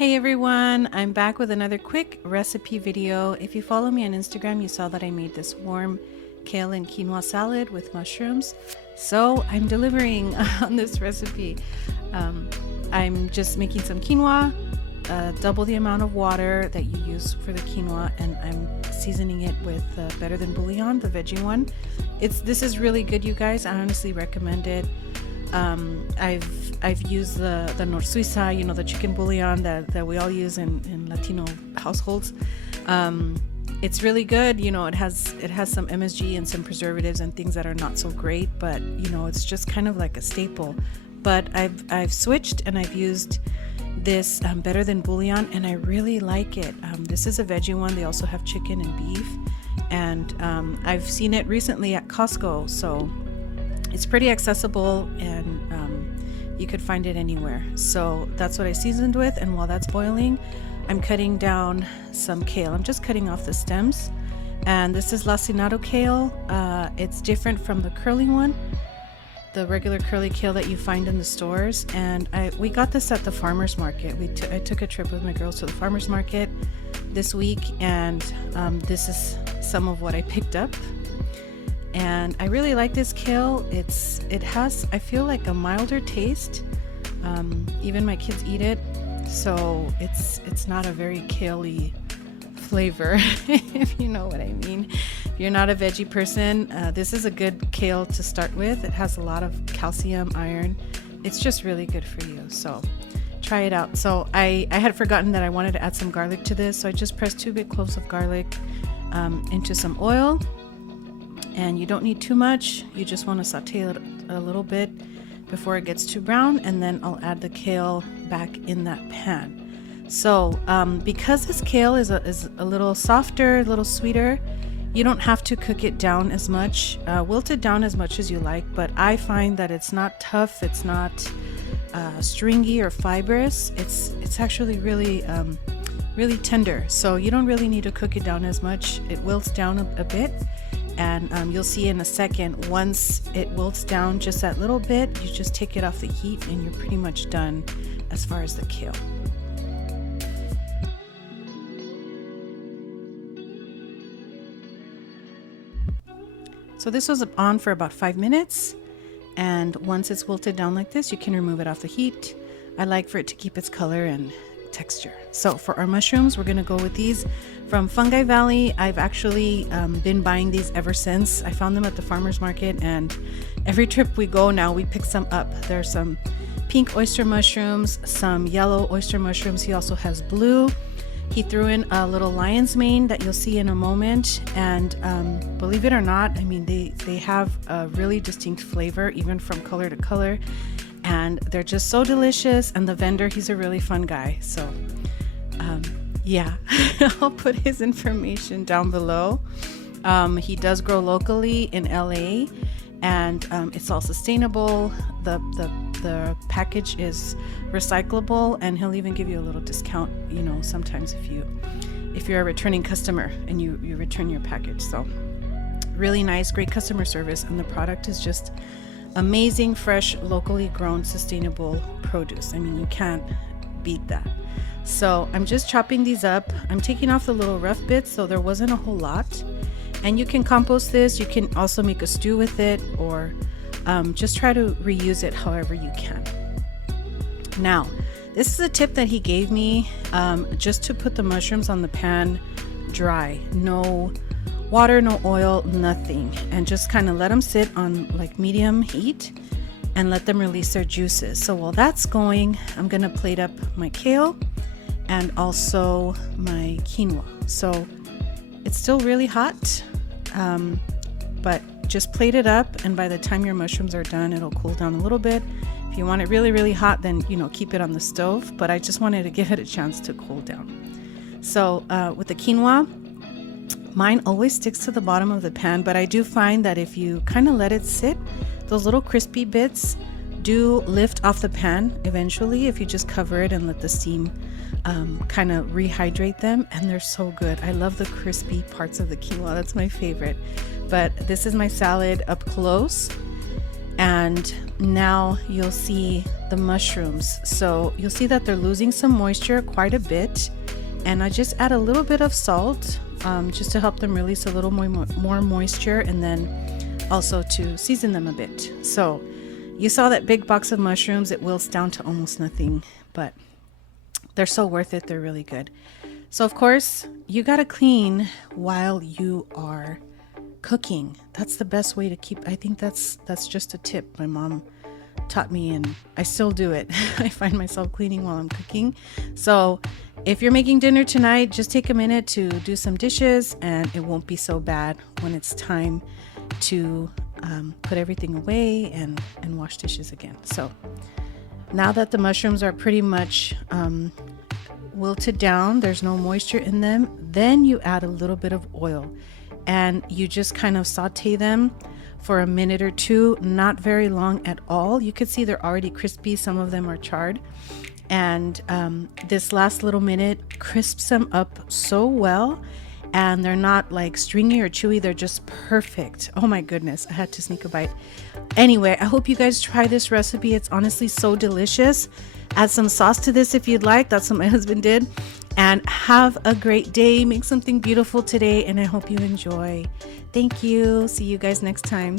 Hey everyone, I'm back with another quick recipe video. If you follow me on Instagram, you saw that I made this warm kale and quinoa salad with mushrooms. So I'm delivering on this recipe. I'm just making some quinoa, double the amount of water that you use for the quinoa, and I'm seasoning it with Better Than Bouillon, the veggie one. This is really good, you guys. I honestly recommend it. I've used the Nor Suiza, the chicken bouillon that we all use in Latino households. It's really good. It has some MSG and some preservatives and things that are not so great, but it's just kind of like a staple. But I've switched and I've used this Better Than Bouillon, and I really like it. This is a veggie one. They also have chicken and beef, and I've seen it recently at Costco, so it's pretty accessible, and you could find it anywhere. So that's what I seasoned with, and while that's boiling, I'm cutting down some kale. I'm just cutting off the stems, and this is lacinato kale. It's different from the curly one, the regular curly kale that you find in the stores, and we got this at the farmer's market. I took a trip with my girls to the farmer's market this week, and this is some of what I picked up. And I really like this kale. It has, I feel like, a milder taste. Even my kids eat it, so it's not a very kale-y flavor, if you know what I mean. If you're not a veggie person, this is a good kale to start with. It has a lot of calcium, iron. It's just really good for you, so try it out. So I had forgotten that I wanted to add some garlic to this, so I just pressed 2 big cloves of garlic into some oil. And you don't need too much. You just want to saute it a little bit before it gets too brown, and then I'll add the kale back in that pan. So because this kale is a little softer, a little sweeter, you don't have to cook it down as much. Wilt it down as much as you like, but I find that it's not tough, it's not stringy or fibrous. It's actually really really tender, so you don't really need to cook it down as much. It wilts down a bit. And you'll see in a second, once it wilts down just that little bit, you just take it off the heat and you're pretty much done as far as the kale. So this was on for about 5 minutes, and once it's wilted down like this, you can remove it off the heat. I like for it to keep its color and texture. So for our mushrooms, we're gonna go with these from Fungi Valley. I've actually been buying these ever since. I found them at the farmer's market, and every trip we go now we pick some up. There's some pink oyster mushrooms, some yellow oyster mushrooms. He also has blue. He threw in a little lion's mane that you'll see in a moment, and believe it or not, I mean they have a really distinct flavor even from color to color, and they're just so delicious. And the vendor, he's a really fun guy, so yeah. I'll put his information down below. He does grow locally in LA, and it's all sustainable. The package is recyclable, and he'll even give you a little discount, sometimes if you're a returning customer and you return your package. So really nice, great customer service, and the product is just amazing, fresh, locally grown, sustainable produce. I mean, you can't beat that. So I'm just chopping these up. I'm taking off the little rough bits, so there wasn't a whole lot. And you can compost this. You can also make a stew with it, or just try to reuse it however you can. Now, this is a tip that he gave me, just to put the mushrooms on the pan dry. No water, no oil, nothing, and just kind of let them sit on like medium heat and let them release their juices. So while that's going, I'm gonna plate up my kale and also my quinoa. So it's still really hot, but just plate it up, and by the time your mushrooms are done, it'll cool down a little bit. If you want it really, really hot, then keep it on the stove, but I just wanted to give it a chance to cool down. So with the quinoa, mine always sticks to the bottom of the pan, but I do find that if you kind of let it sit, those little crispy bits do lift off the pan eventually if you just cover it and let the steam kind of rehydrate them, and they're so good. I love the crispy parts of the quinoa. That's my favorite. But this is my salad up close, And now you'll see the mushrooms. So you'll see that they're losing some moisture quite a bit. And I just add a little bit of salt just to help them release a little more moisture, and then also to season them a bit. So you saw that big box of mushrooms, it wilts down to almost nothing, but they're so worth it. They're really good. So of course you got to clean while you are cooking. That's the best way to keep, I think that's just a tip my mom taught me, and I still do it. I find myself cleaning while I'm cooking. So if you're making dinner tonight, just take a minute to do some dishes, and it won't be so bad when it's time to put everything away and wash dishes again. So now that the mushrooms are pretty much wilted down, there's no moisture in them, then you add a little bit of oil and you just kind of saute them for a minute or two, not very long at all. You can see they're already crispy, some of them are charred, and this last little minute crisps them up so well, and they're not like stringy or chewy, they're just perfect. Oh my goodness, I had to sneak a bite. Anyway, I hope you guys try this recipe. It's honestly so delicious. Add some sauce to this if you'd like. That's what my husband did. And have a great day. Make something beautiful today, and I hope you enjoy. Thank you. See you guys next time.